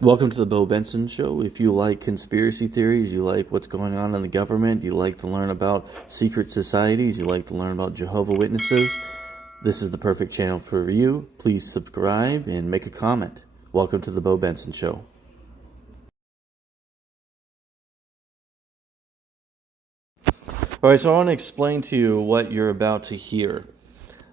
Welcome to the Bo Benson Show. If you like conspiracy theories, you like what's going on in the government, you like to learn about secret societies, you like to learn about Jehovah Witnesses, this is the perfect channel for you. Please subscribe and make a comment. Welcome to the Bo Benson Show. All right, so I want to explain to you what you're about to hear.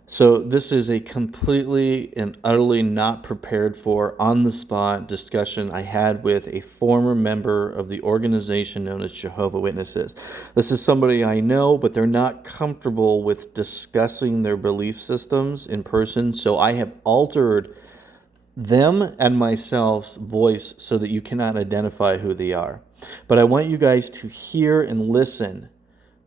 So this is a completely and utterly not prepared for, on-the-spot discussion I had with a former member of the organization known as Jehovah Witnesses. This is somebody I know, but they're not comfortable with discussing their belief systems in person, so I have altered them and myself's voice so that you cannot identify who they are. But I want you guys to hear and listen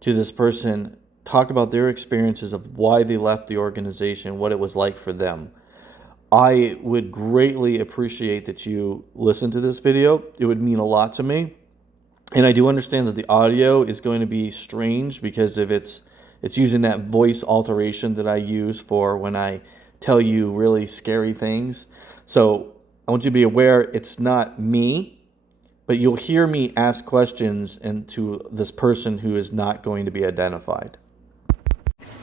to this person talk about their experiences of why they left the organization, what it was like for them. I would greatly appreciate that you listen to this video. It would mean a lot to me. And I do understand that the audio is going to be strange because of it's using that voice alteration that I use for when I tell you really scary things. So I want you to be aware it's not me, but you'll hear me ask questions and to this person who is not going to be identified.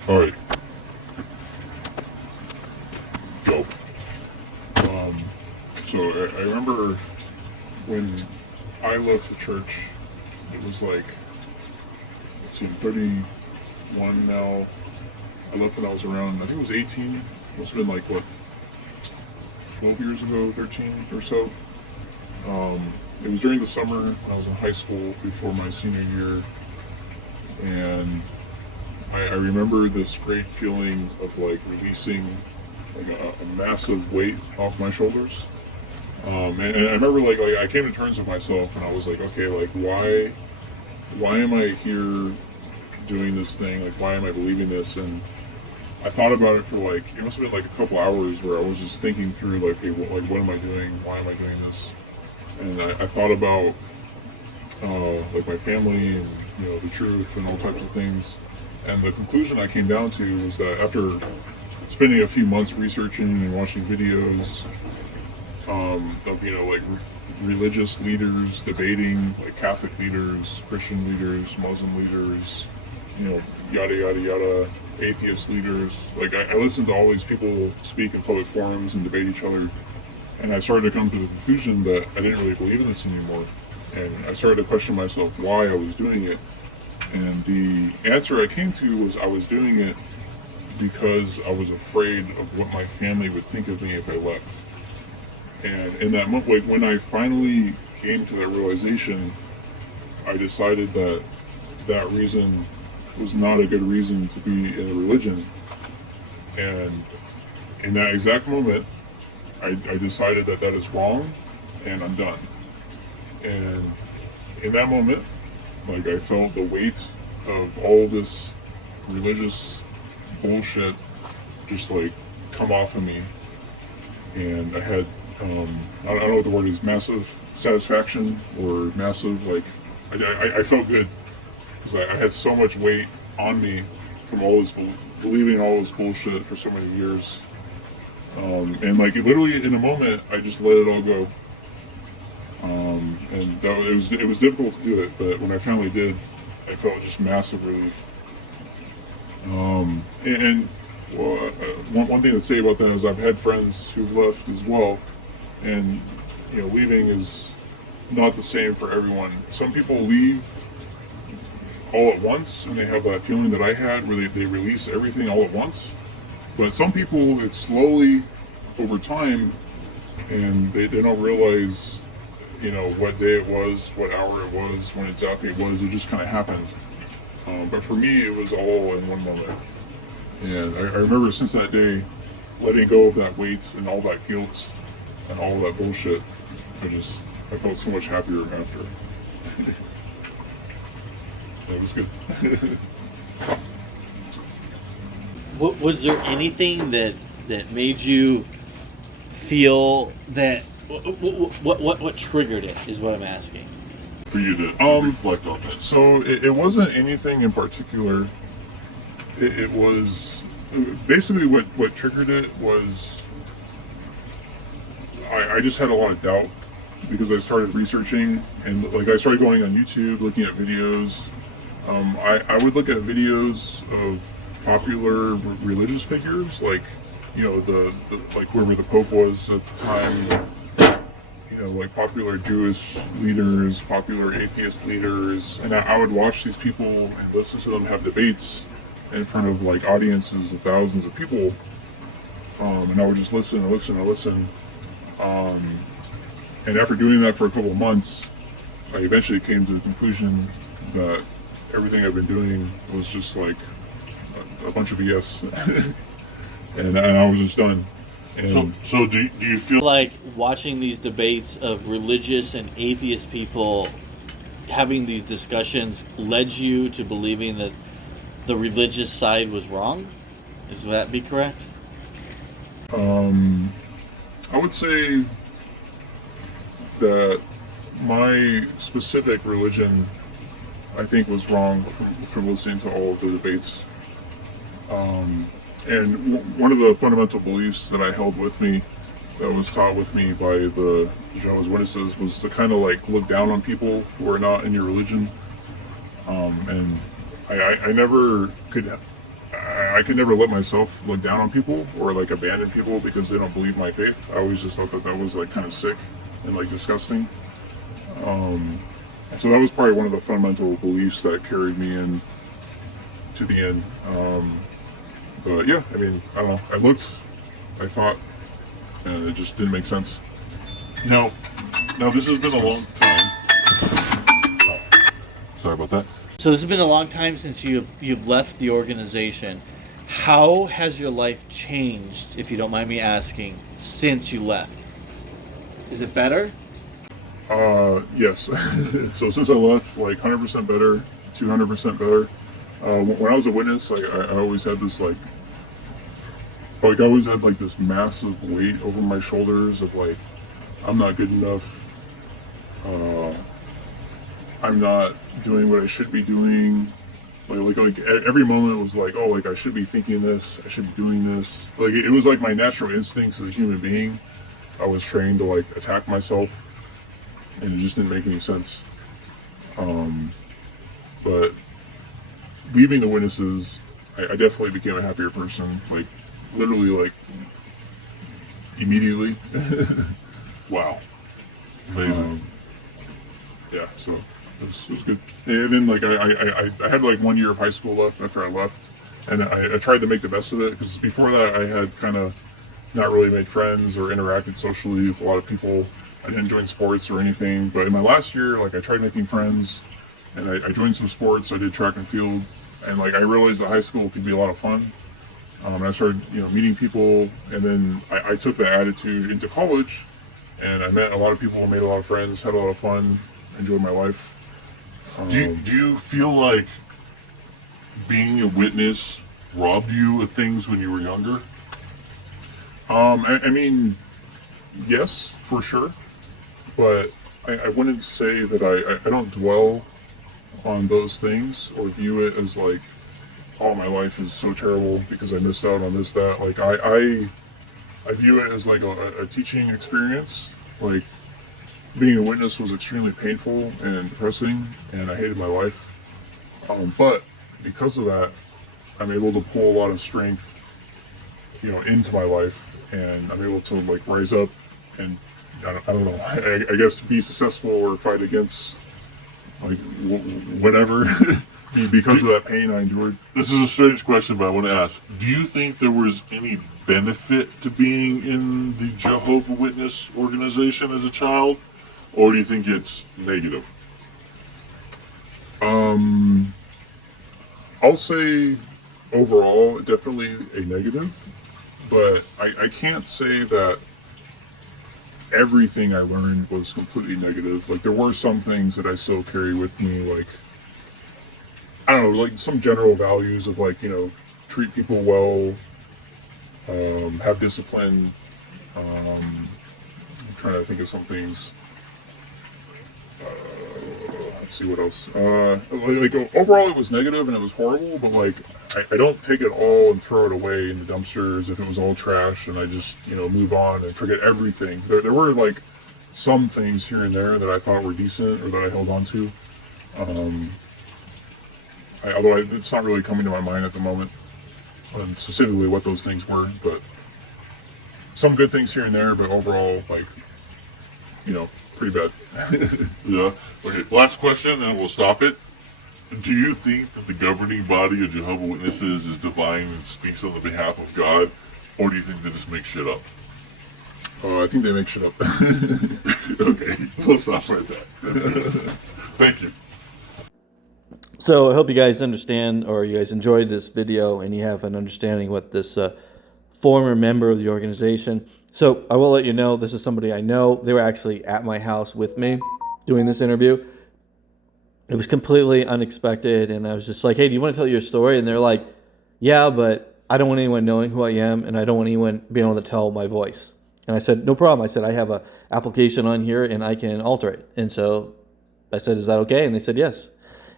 All right, go. So I remember when I left the church, it was like, let's see, I'm 31 now. I left when I was around, I think it was 18. Must have been like, what, 12 years ago, 13 or so. It was during the summer when I was in high school before my senior year. And I remember this great feeling of like releasing like a massive weight off my shoulders. And I remember like I came to terms with myself and I was like, okay, like why am I here doing this thing? Like why am I believing this? And I thought about it for like, it must have been like a couple hours where I was just thinking through like, hey, what am I doing? Why am I doing this? And I thought about like my family and the truth and all types of things. And the conclusion I came down to was that after spending a few months researching and watching videos of like religious leaders debating, like Catholic leaders, Christian leaders, Muslim leaders, yada yada yada, atheist leaders, like I listened to all these people speak in public forums and debate each other, and I started to come to the conclusion that I didn't really believe in this anymore, and I started to question myself why I was doing it. And the answer I came to was I was doing it because I was afraid of what my family would think of me if I left. And in that moment, like when I finally came to that realization, I decided that that reason was not a good reason to be in a religion. And in that exact moment, I decided that that is wrong and I'm done. And in that moment, like I felt the weight of all this religious bullshit just like come off of me, and I had I don't know what the word is, massive satisfaction or massive like I felt good because I had so much weight on me from all this believing all this bullshit for so many years, and like literally in a moment I just let it all go. And it was difficult to do it, but when I finally did, I felt just massive relief. One thing to say about that is I've had friends who've left as well, and leaving is not the same for everyone. Some people leave all at once, and they have that feeling that I had, where they release everything all at once. But some people, it's slowly over time, and they don't realize what day it was, what hour it was, when exactly it was. It just kind of happened. But for me, it was all in one moment. And I remember since that day, letting go of that weight and all that guilt and all that bullshit, I felt so much happier after. It was good. Was there anything that made you feel that? What triggered it is what I'm asking. For you to reflect on that. So it wasn't anything in particular. It was basically what triggered it was I just had a lot of doubt because I started researching, and like I started going on YouTube, looking at videos. I would look at videos of popular religious figures, like, you know, the like whoever the Pope was at the time, you know, like popular Jewish leaders, popular atheist leaders, and I would watch these people and listen to them have debates in front of like audiences of thousands of people, and I would just listen and listen and listen. And after doing that for a couple of months, I eventually came to the conclusion that everything I've been doing was just like a bunch of BS, and I was just done. And So do you feel Like watching these debates of religious and atheist people having these discussions led you to believing that the religious side was wrong? Is that be correct? I would say that my specific religion, I think, was wrong from listening to all of the debates. And one of the fundamental beliefs that I held with me, that was taught with me by the Jehovah's Witnesses, was to kind of like look down on people who are not in your religion. And I never could, I could never let myself look down on people or like abandon people because they don't believe my faith. I always just thought that that was like kind of sick and like disgusting. So that was probably one of the fundamental beliefs that carried me in to the end. But yeah, I mean, I don't know. I looked, I thought, and it just didn't make sense. now? This has been a long time. Oh, sorry about that. So this has been a long time since you've left the organization. How has your life changed, if you don't mind me asking, since you left? Is it better? Yes. So since I left, like 100% better, 200% better. When I was a witness, like I always had this like I always had like this massive weight over my shoulders of like, I'm not good enough. I'm not doing what I should be doing. Like every moment was like, oh, like I should be thinking this, I should be doing this. Like it was like my natural instincts as a human being. I was trained to like attack myself, and it just didn't make any sense. But leaving the witnesses, I definitely became a happier person. Like literally, like immediately. Wow, amazing. Yeah, so it was good. And then like I had like 1 year of high school left after I left, and I tried to make the best of it because before that I had kind of not really made friends or interacted socially with a lot of people. I didn't join sports or anything, but in my last year, like I tried making friends, and I joined some sports. I did track and field, and like I realized that high school could be a lot of fun. And I started, you know, meeting people, and then I took that attitude into college, and I met a lot of people, made a lot of friends, had a lot of fun, enjoyed my life. Do you feel like being a witness robbed you of things when you were younger? I mean, yes, for sure, but I wouldn't say that I don't dwell on those things or view it as like, oh, my life is so terrible because I missed out on this, that. Like I view it as like a teaching experience. Like being a witness was extremely painful and depressing, and I hated my life. But because of that, I'm able to pull a lot of strength, you know, into my life, and I'm able to like rise up and I don't know, I guess be successful or fight against like whatever because of that pain I endured. This is a strange question, but I want to ask: do you think there was any benefit to being in the Jehovah Witness organization as a child, or do you think it's negative? I'll say overall, definitely a negative, but I can't say that everything I learned was completely negative. Like there were some things that I still carry with me, like I don't know, like some general values of like, you know, treat people well, have discipline. I'm trying to think of some things. Let's see what else. Like overall, it was negative and it was horrible, but like I don't take it all and throw it away in the dumpster as if it was all trash and I just, you know, move on and forget everything. There were like some things here and there that I thought were decent or that I held on to. Although it's not really coming to my mind at the moment, specifically what those things were, but some good things here and there, but overall, like, pretty bad. Yeah. Okay. Last question, and we'll stop it. Do you think that the governing body of Jehovah Witnesses is divine and speaks on the behalf of God, or do you think they just make shit up? I think they make shit up. Okay, we'll stop right there. Thank you. So I hope you guys understand, or you guys enjoyed this video, and you have an understanding what this former member of the organization. So I will let you know, this is somebody I know. They were actually at my house with me doing this interview. It was completely unexpected, and I was just like, hey, do you want to tell your story? And they're like, yeah, but I don't want anyone knowing who I am, and I don't want anyone being able to tell my voice. And I said, no problem. I said, I have an application on here, and I can alter it. And so I said, is that okay? And they said, yes.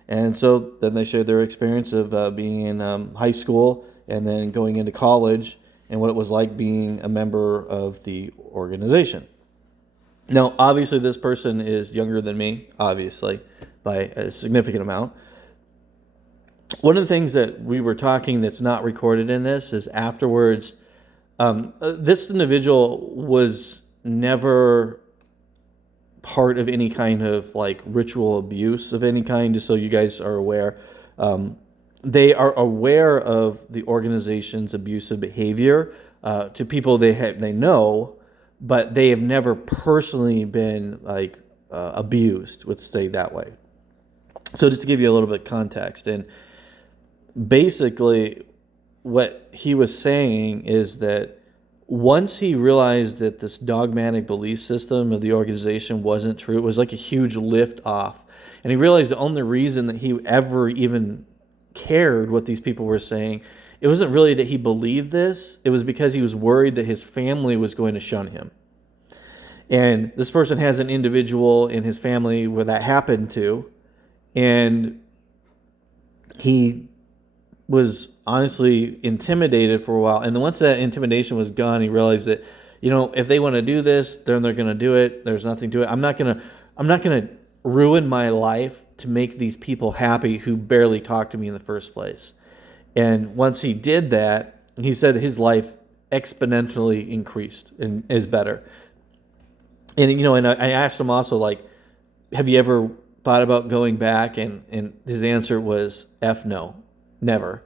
And so then they shared their experience of being in high school and then going into college and what it was like being a member of the organization. Now, obviously, this person is younger than me, obviously, by a significant amount. One of the things that we were talking that's not recorded in this is afterwards, this individual was never part of any kind of like ritual abuse of any kind, just so you guys are aware. They are aware of the organization's abusive behavior to people they know, but they have never personally been like abused, let's say that way. So just to give you a little bit of context, and basically what he was saying is that once he realized that this dogmatic belief system of the organization wasn't true, it was like a huge lift off. And he realized the only reason that he ever even cared what these people were saying, it wasn't really that he believed this, it was because he was worried that his family was going to shun him. And this person has an individual in his family where that happened to, and he was honestly intimidated for a while. And then once that intimidation was gone, he realized that, if they want to do this, then they're going to do it. There's nothing to it. I'm not going to ruin my life to make these people happy who barely talked to me in the first place. And once he did that, he said his life exponentially increased and is better. And, and I asked him also, like, have you ever thought about going back? And his answer was F no. Never.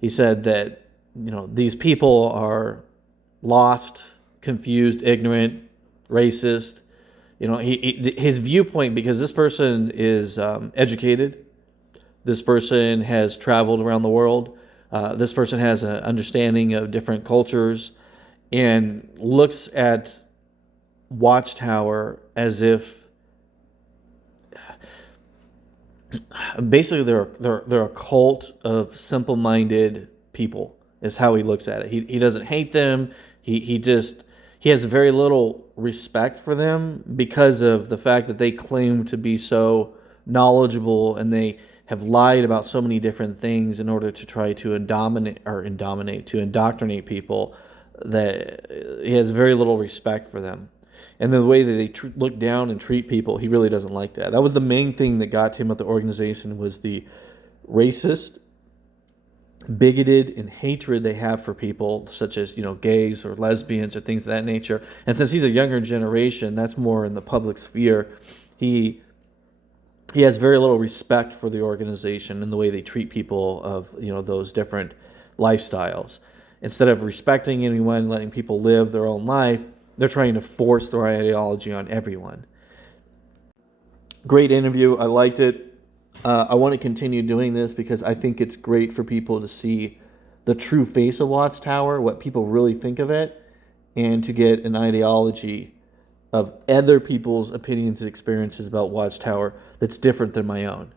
He said that, these people are lost, confused, ignorant, racist. His viewpoint, because this person is educated, this person has traveled around the world, this person has an understanding of different cultures, and looks at Watchtower as if basically they're a cult of simple-minded people is how he looks at it. He doesn't hate them. He has very little respect for them because of the fact that they claim to be so knowledgeable, and they have lied about so many different things in order to try to indoctrinate people, that he has very little respect for them. And the way that they look down and treat people, he really doesn't like that. That was the main thing that got him at the organization, was the racist, bigoted, and hatred they have for people such as, gays or lesbians or things of that nature. And since he's a younger generation, that's more in the public sphere. He has very little respect for the organization and the way they treat people of, those different lifestyles. Instead of respecting anyone, letting people live their own life, they're trying to force their ideology on everyone. Great interview. I liked it. I want to continue doing this because I think it's great for people to see the true face of Watchtower, what people really think of it, and to get an ideology of other people's opinions and experiences about Watchtower that's different than my own.